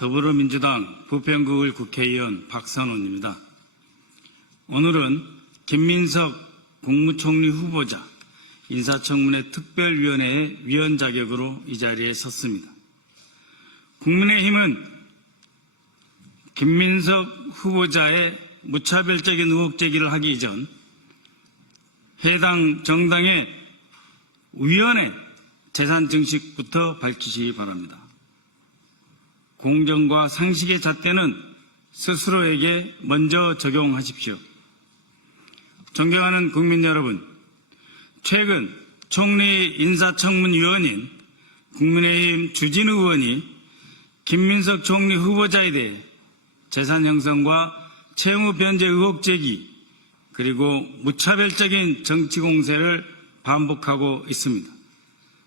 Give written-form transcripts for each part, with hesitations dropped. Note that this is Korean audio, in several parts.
더불어민주당 부평구의 국회의원 박선훈입니다. 오늘은 김민석 국무총리 후보자 인사청문회 특별위원회의 위원 자격으로 이 자리에 섰습니다. 국민의힘은 김민석 후보자의 무차별적인 의혹 제기를 하기 전 해당 정당의 위원회 재산 증식부터 밝히시기 바랍니다. 공정과 상식의 잣대는 스스로에게 먼저 적용하십시오. 존경하는 국민 여러분, 최근 총리 인사청문위원인 국민의힘 주진우 의원이 김민석 총리 후보자에 대해 재산 형성과 채무 변제 의혹 제기 그리고 무차별적인 정치 공세를 반복하고 있습니다.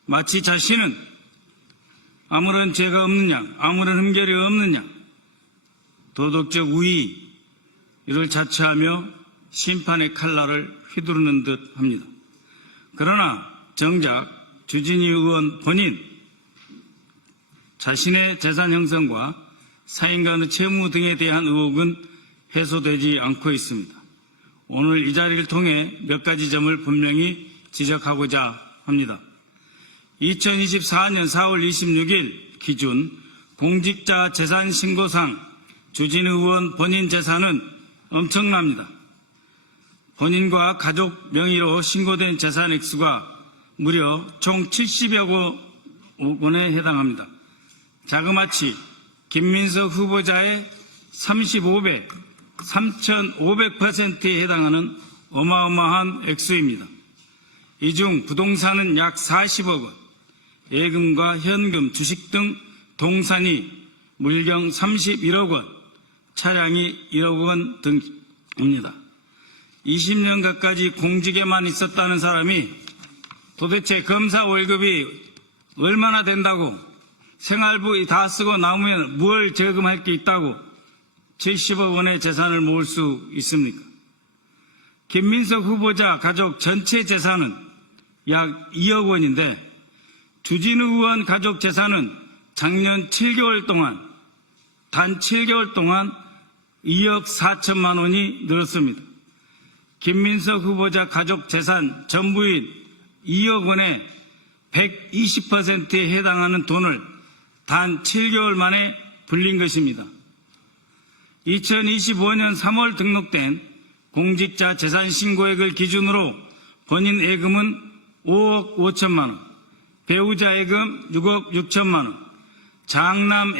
마치 자신은 아무런 죄가 없는 양, 아무런 흠결이 없는 양, 도덕적 우위 이를 자처하며 심판의 칼날을 휘두르는 듯 합니다. 그러나 정작 주진희 의원 본인 자신의 재산 형성과 사인 간의 채무 등에 대한 의혹은 해소되지 않고 있습니다. 오늘 이 자리를 통해 몇 가지 점을 분명히 지적하고자 합니다. 2024년 4월 26일 기준 공직자 재산 신고상 주진우 의원 본인 재산은 엄청납니다. 본인과 가족 명의로 신고된 재산 액수가 무려 총 70여 원에 해당합니다. 자그마치 김민석 후보자의 35배, 3,500%에 해당하는 어마어마한 액수입니다. 이 중 부동산은 약 40억 원, 예금과 현금, 주식 등 동산이 물경 31억 원, 차량이 1억 원 등입니다. 20년 가까이 공직에만 있었다는 사람이 도대체 검사 월급이 얼마나 된다고 생활비 다 쓰고 남으면 뭘 저금할 게 있다고 70억 원의 재산을 모을 수 있습니까? 김민석 후보자 가족 전체 재산은 약 2억 원인데 주진우 의원 가족 재산은 작년 7개월 동안 단 7개월 동안 2억 4천만 원이 늘었습니다. 김민석 후보자 가족 재산 전부인 2억 원의 120%에 해당하는 돈을 단 7개월 만에 불린 것입니다. 2025년 3월 등록된 공직자 재산 신고액을 기준으로 본인 예금은 5억 5천만 원, 배우자 예금 6억 6천만 원, 장남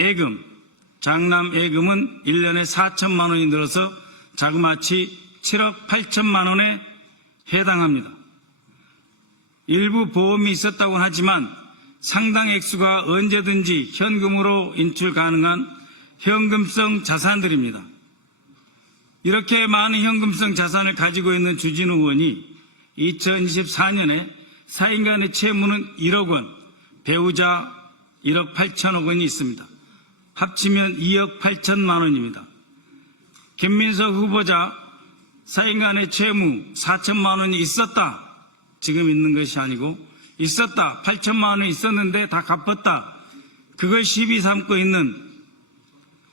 예금은 1년에 4천만 원이 늘어서 자그마치 7억 8천만 원에 해당합니다. 일부 보험이 있었다고 하지만 상당 액수가 언제든지 현금으로 인출 가능한 현금성 자산들입니다. 이렇게 많은 현금성 자산을 가지고 있는 주진우 의원이 2024년에 사인 간의 채무는 1억 원, 배우자 1억 8천억 원이 있습니다. 합치면 2억 8천만 원입니다. 김민석 후보자 사인 간의 채무 4천만 원이 있었다. 지금 있는 것이 아니고 있었다. 8천만 원이 있었는데 다 갚았다. 그걸 시비 삼고 있는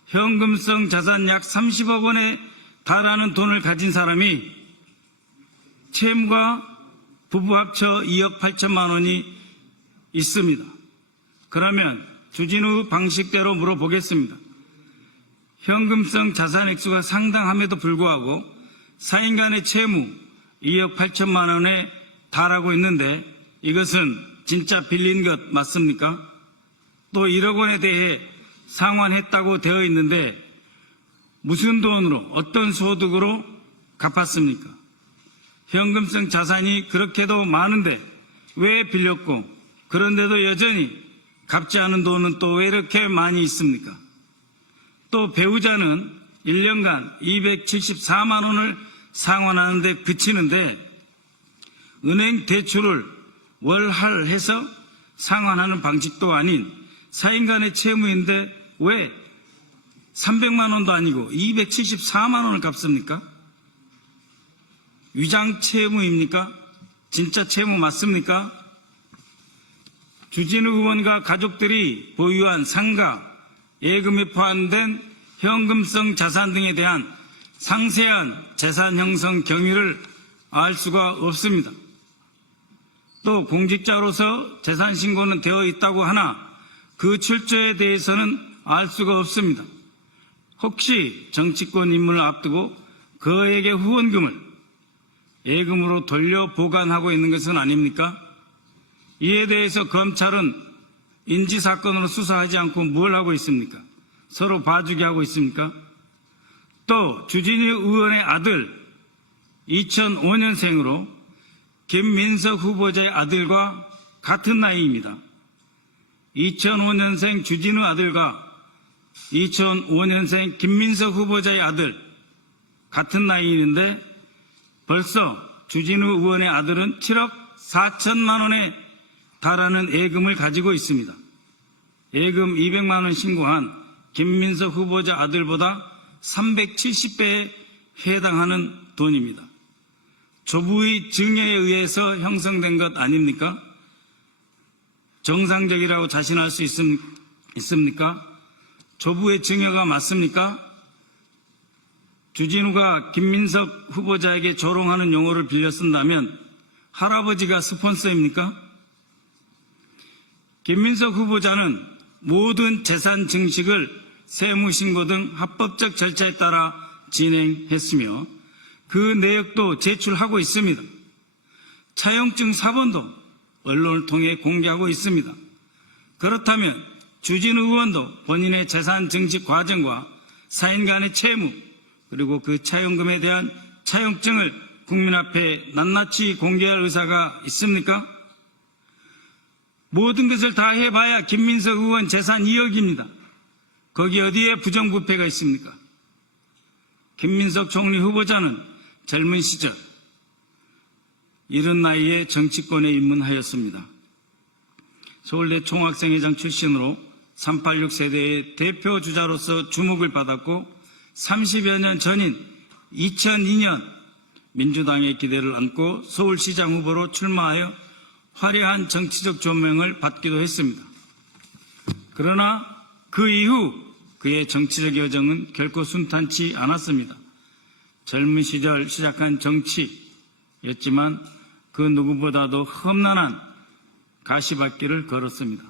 현금성 자산 약 30억 원에 달하는 돈을 가진 사람이 채무가 부부 합쳐 2억 8천만 원이 있습니다. 그러면 주진우 방식대로 물어보겠습니다. 현금성 자산 액수가 상당함에도 불구하고 사인 간의 채무 2억 8천만 원에 달하고 있는데 이것은 진짜 빌린 것 맞습니까? 또 1억 원에 대해 상환했다고 되어 있는데 무슨 돈으로 어떤 소득으로 갚았습니까? 현금성 자산이 그렇게도 많은데 왜 빌렸고 그런데도 여전히 갚지 않은 돈은 또 왜 이렇게 많이 있습니까? 또 배우자는 1년간 274만 원을 상환하는 데 그치는데 은행 대출을 월할해서 상환하는 방식도 아닌 사인 간의 채무인데 왜 300만 원도 아니고 274만 원을 갚습니까? 위장 채무입니까? 진짜 채무 맞습니까? 주진우 의원과 가족들이 보유한 상가, 예금에 포함된 현금성 자산 등에 대한 상세한 재산 형성 경위를 알 수가 없습니다. 또 공직자로서 재산 신고는 되어 있다고 하나 그 출처에 대해서는 알 수가 없습니다. 혹시 정치권 인물을 앞두고 그에게 후원금을 예금으로 돌려 보관하고 있는 것은 아닙니까? 이에 대해서 검찰은 인지사건으로 수사하지 않고 뭘 하고 있습니까? 서로 봐주기 하고 있습니까? 또 주진우 의원의 아들 2005년생으로 김민석 후보자의 아들과 같은 나이입니다. 2005년생 주진우 아들과 2005년생 김민석 후보자의 아들 같은 나이인데 벌써 주진우 의원의 아들은 7억 4천만 원에 달하는 예금을 가지고 있습니다. 예금 200만 원 신고한 김민석 후보자 아들보다 370배에 해당하는 돈입니다. 조부의 증여에 의해서 형성된 것 아닙니까? 정상적이라고 자신할 수 있습니까? 조부의 증여가 맞습니까? 주진우가 김민석 후보자에게 조롱하는 용어를 빌려 쓴다면 할아버지가 스폰서입니까? 김민석 후보자는 모든 재산 증식을 세무신고 등 합법적 절차에 따라 진행했으며 그 내역도 제출하고 있습니다. 차용증 사본도 언론을 통해 공개하고 있습니다. 그렇다면 주진우 의원도 본인의 재산 증식 과정과 사인 간의 채무 그리고 그 차용금에 대한 차용증을 국민 앞에 낱낱이 공개할 의사가 있습니까? 모든 것을 다 해봐야 김민석 의원 재산 2억입니다. 거기 어디에 부정부패가 있습니까? 김민석 총리 후보자는 젊은 시절 이른 나이에 정치권에 입문하였습니다. 서울대 총학생회장 출신으로 386 세대의 대표 주자로서 주목을 받았고 30여 년 전인 2002년 민주당의 기대를 안고 서울시장 후보로 출마하여 화려한 정치적 조명을 받기도 했습니다. 그러나 그 이후 그의 정치적 여정은 결코 순탄치 않았습니다. 젊은 시절 시작한 정치였지만 그 누구보다도 험난한 가시밭길을 걸었습니다.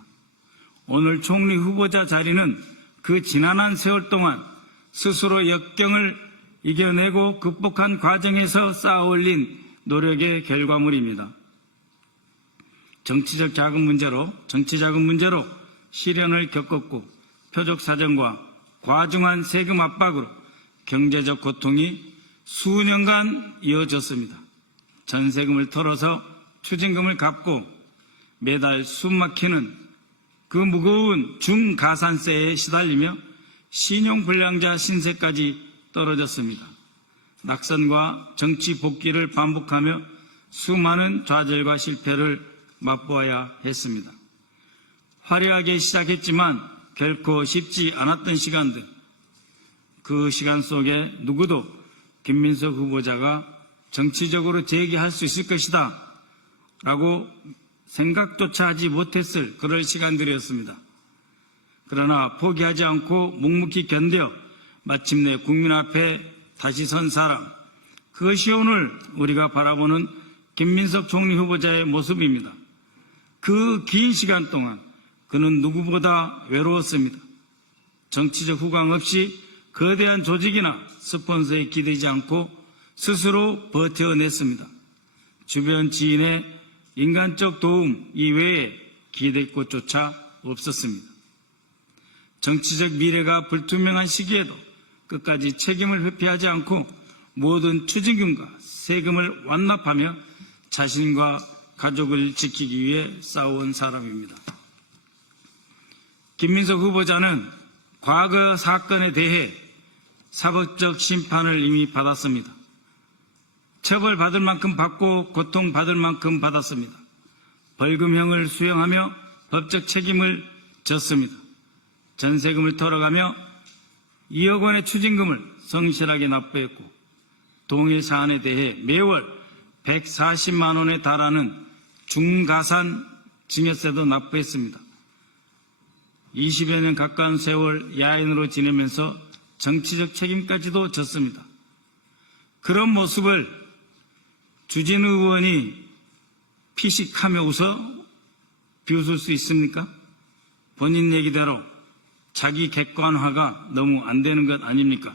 오늘 총리 후보자 자리는 그 지난한 세월 동안 스스로 역경을 이겨내고 극복한 과정에서 쌓아올린 노력의 결과물입니다. 정치 자금 문제로 시련을 겪었고 표적 사정과 과중한 세금 압박으로 경제적 고통이 수년간 이어졌습니다. 전세금을 털어서 추징금을 갚고 매달 숨막히는 그 무거운 중가산세에 시달리며 신용불량자 신세까지 떨어졌습니다. 낙선과 정치 복귀를 반복하며 수많은 좌절과 실패를 맛보아야 했습니다. 화려하게 시작했지만 결코 쉽지 않았던 시간들, 그 시간 속에 누구도 김민석 후보자가 정치적으로 재기할 수 있을 것이다 라고 생각조차 하지 못했을 그럴 시간들이었습니다. 그러나 포기하지 않고 묵묵히 견뎌 마침내 국민 앞에 다시 선 사람, 그것이 오늘 우리가 바라보는 김민석 총리 후보자의 모습입니다. 그 긴 시간 동안 그는 누구보다 외로웠습니다. 정치적 후광 없이 거대한 조직이나 스폰서에 기대지 않고 스스로 버텨냈습니다. 주변 지인의 인간적 도움 이외에 기댈 곳조차 없었습니다. 정치적 미래가 불투명한 시기에도 끝까지 책임을 회피하지 않고 모든 추징금과 세금을 완납하며 자신과 가족을 지키기 위해 싸워온 사람입니다. 김민석 후보자는 과거 사건에 대해 사법적 심판을 이미 받았습니다. 처벌받을 만큼 받고 고통받을 만큼 받았습니다. 벌금형을 수행하며 법적 책임을 졌습니다. 전세금을 털어가며 2억 원의 추징금을 성실하게 납부했고 동일 사안에 대해 매월 140만 원에 달하는 중가산 증여세도 납부했습니다. 20여 년 가까운 세월 야인으로 지내면서 정치적 책임까지도 졌습니다. 그런 모습을 주진우 의원이 피식하며 웃어 비웃을 수 있습니까? 본인 얘기대로 자기 객관화가 너무 안 되는 것 아닙니까?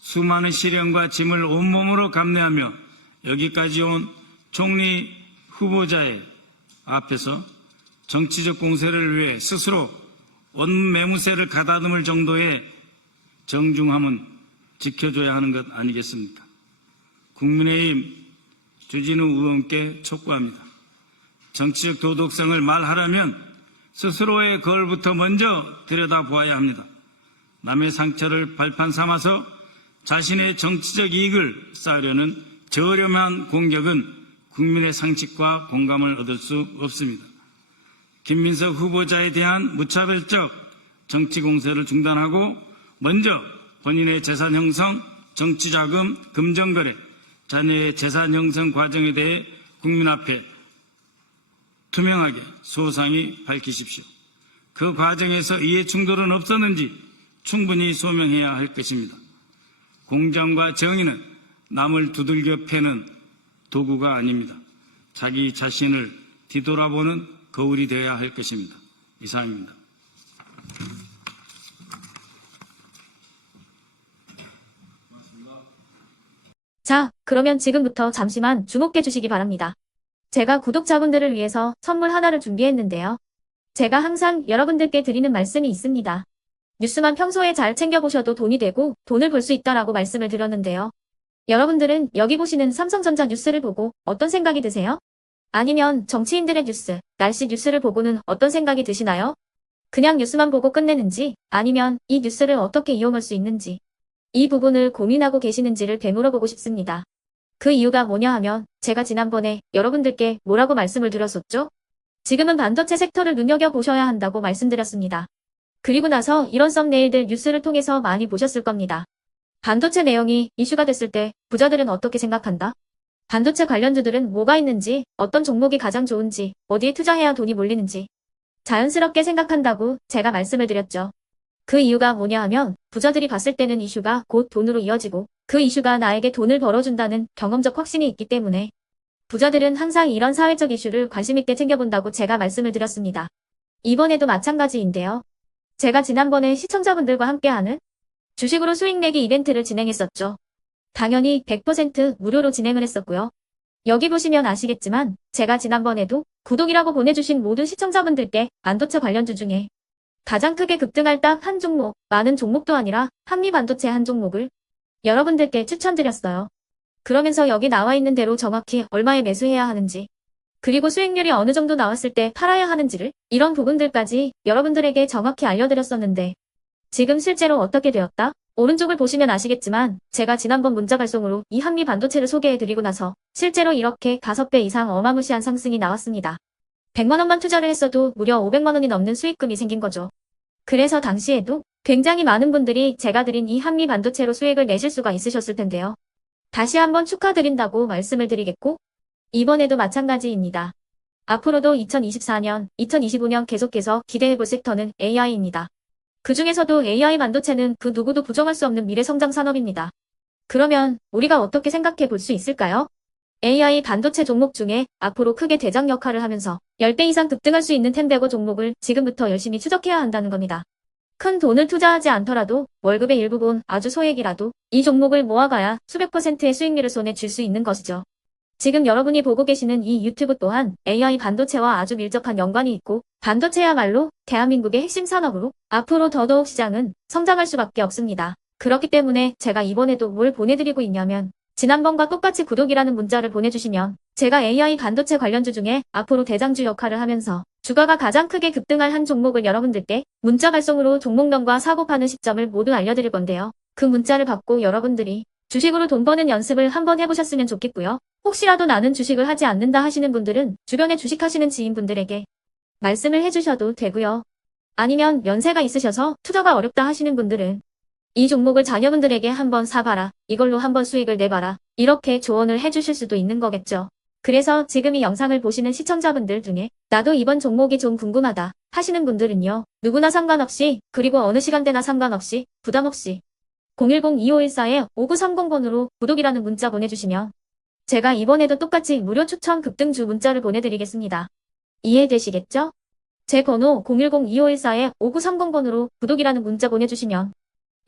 수많은 시련과 짐을 온몸으로 감내하며 여기까지 온 총리 후보자의 앞에서 정치적 공세를 위해 스스로 온 매무새를 가다듬을 정도의 정중함은 지켜줘야 하는 것 아니겠습니까? 국민의힘 주진우 의원께 촉구합니다. 정치적 도덕성을 말하려면 스스로의 거울부터 먼저 들여다보아야 합니다. 남의 상처를 발판 삼아서 자신의 정치적 이익을 쌓으려는 저렴한 공격은 국민의 상식과 공감을 얻을 수 없습니다. 김민석 후보자에 대한 무차별적 정치 공세를 중단하고 먼저 본인의 재산 형성, 정치자금, 금전거래, 자녀의 재산 형성 과정에 대해 국민 앞에 투명하게 소상히 밝히십시오. 그 과정에서 이해 충돌은 없었는지 충분히 소명해야 할 것입니다. 공정과 정의는 남을 두들겨 패는 도구가 아닙니다. 자기 자신을 뒤돌아보는 거울이 되어야 할 것입니다. 이상입니다. 자, 그러면 지금부터 잠시만 주목해 주시기 바랍니다. 제가 구독자분들을 위해서 선물 하나를 준비했는데요. 제가 항상 여러분들께 드리는 말씀이 있습니다. 뉴스만 평소에 잘 챙겨보셔도 돈이 되고 돈을 벌 수 있다라고 말씀을 드렸는데요. 여러분들은 여기 보시는 삼성전자 뉴스를 보고 어떤 생각이 드세요? 아니면 정치인들의 뉴스, 날씨 뉴스를 보고는 어떤 생각이 드시나요? 그냥 뉴스만 보고 끝내는지 아니면 이 뉴스를 어떻게 이용할 수 있는지 이 부분을 고민하고 계시는지를 되물어보고 싶습니다. 그 이유가 뭐냐 하면 제가 지난번에 여러분들께 뭐라고 말씀을 드렸었죠? 지금은 반도체 섹터를 눈여겨보셔야 한다고 말씀드렸습니다. 그리고 나서 이런 썸네일들 뉴스를 통해서 많이 보셨을 겁니다. 반도체 내용이 이슈가 됐을 때 부자들은 어떻게 생각한다? 반도체 관련주들은 뭐가 있는지, 어떤 종목이 가장 좋은지, 어디에 투자해야 돈이 몰리는지 자연스럽게 생각한다고 제가 말씀을 드렸죠. 그 이유가 뭐냐 하면 부자들이 봤을 때는 이슈가 곧 돈으로 이어지고 그 이슈가 나에게 돈을 벌어준다는 경험적 확신이 있기 때문에 부자들은 항상 이런 사회적 이슈를 관심있게 챙겨본다고 제가 말씀을 드렸습니다. 이번에도 마찬가지인데요. 제가 지난번에 시청자분들과 함께하는 주식으로 수익 내기 이벤트를 진행했었죠. 당연히 100% 무료로 진행을 했었고요. 여기 보시면 아시겠지만 제가 지난번에도 구독이라고 보내주신 모든 시청자분들께 반도체 관련주 중에 가장 크게 급등할 딱 한 종목, 많은 종목도 아니라 한미반도체 한 종목을 여러분들께 추천드렸어요. 그러면서 여기 나와 있는 대로 정확히 얼마에 매수해야 하는지 그리고 수익률이 어느 정도 나왔을 때 팔아야 하는지를 이런 부분들까지 여러분들에게 정확히 알려드렸었는데 지금 실제로 어떻게 되었다? 오른쪽을 보시면 아시겠지만 제가 지난번 문자 발송으로 이 한미 반도체를 소개해드리고 나서 실제로 이렇게 5배 이상 어마무시한 상승이 나왔습니다. 100만 원만 투자를 했어도 무려 500만 원이 넘는 수익금이 생긴 거죠. 그래서 당시에도 굉장히 많은 분들이 제가 드린 이 한미 반도체로 수익을 내실 수가 있으셨을 텐데요. 다시 한번 축하드린다고 말씀을 드리겠고 이번에도 마찬가지입니다. 앞으로도 2024년, 2025년 계속해서 기대해볼 섹터는 AI입니다. 그 중에서도 AI 반도체는 그 누구도 부정할 수 없는 미래성장 산업입니다. 그러면 우리가 어떻게 생각해 볼 수 있을까요? AI 반도체 종목 중에 앞으로 크게 대장 역할을 하면서 10배 이상 급등할 수 있는 텐베고 종목을 지금부터 열심히 추적해야 한다는 겁니다. 큰 돈을 투자하지 않더라도 월급의 일부분 아주 소액이라도 이 종목을 모아가야 수백 %의 수익률을 손에 쥘 수 있는 것이죠. 지금 여러분이 보고 계시는 이 유튜브 또한 AI 반도체와 아주 밀접한 연관이 있고 반도체야말로 대한민국의 핵심 산업으로 앞으로 더더욱 시장은 성장할 수밖에 없습니다. 그렇기 때문에 제가 이번에도 뭘 보내드리고 있냐면 지난번과 똑같이 구독이라는 문자를 보내주시면 제가 AI 반도체 관련주 중에 앞으로 대장주 역할을 하면서 주가가 가장 크게 급등할 한 종목을 여러분들께 문자 발송으로 종목명과 사고 파는 시점을 모두 알려드릴 건데요. 그 문자를 받고 여러분들이 주식으로 돈 버는 연습을 한번 해보셨으면 좋겠고요. 혹시라도 나는 주식을 하지 않는다 하시는 분들은 주변에 주식하시는 지인분들에게 말씀을 해주셔도 되고요. 아니면 연세가 있으셔서 투자가 어렵다 하시는 분들은 이 종목을 자녀분들에게 한번 사봐라. 이걸로 한번 수익을 내봐라. 이렇게 조언을 해주실 수도 있는 거겠죠. 그래서 지금 이 영상을 보시는 시청자분들 중에 나도 이번 종목이 좀 궁금하다. 하시는 분들은요. 누구나 상관없이 그리고 어느 시간대나 상관없이 부담 없이 010-2514-5930번으로 구독이라는 문자 보내주시면 제가 이번에도 똑같이 무료 추천 급등주 문자를 보내드리겠습니다. 이해되시겠죠? 제 번호 010-2514-5930번으로 구독이라는 문자 보내주시면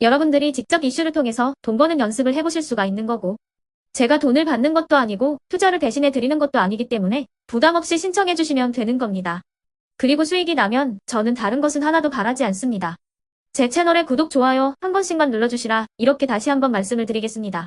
여러분들이 직접 이슈를 통해서 돈 버는 연습을 해보실 수가 있는 거고 제가 돈을 받는 것도 아니고 투자를 대신해 드리는 것도 아니기 때문에 부담 없이 신청해 주시면 되는 겁니다. 그리고 수익이 나면 저는 다른 것은 하나도 바라지 않습니다. 제 채널에 구독, 좋아요 한 번씩만 눌러주시라 이렇게 다시 한번 말씀을 드리겠습니다.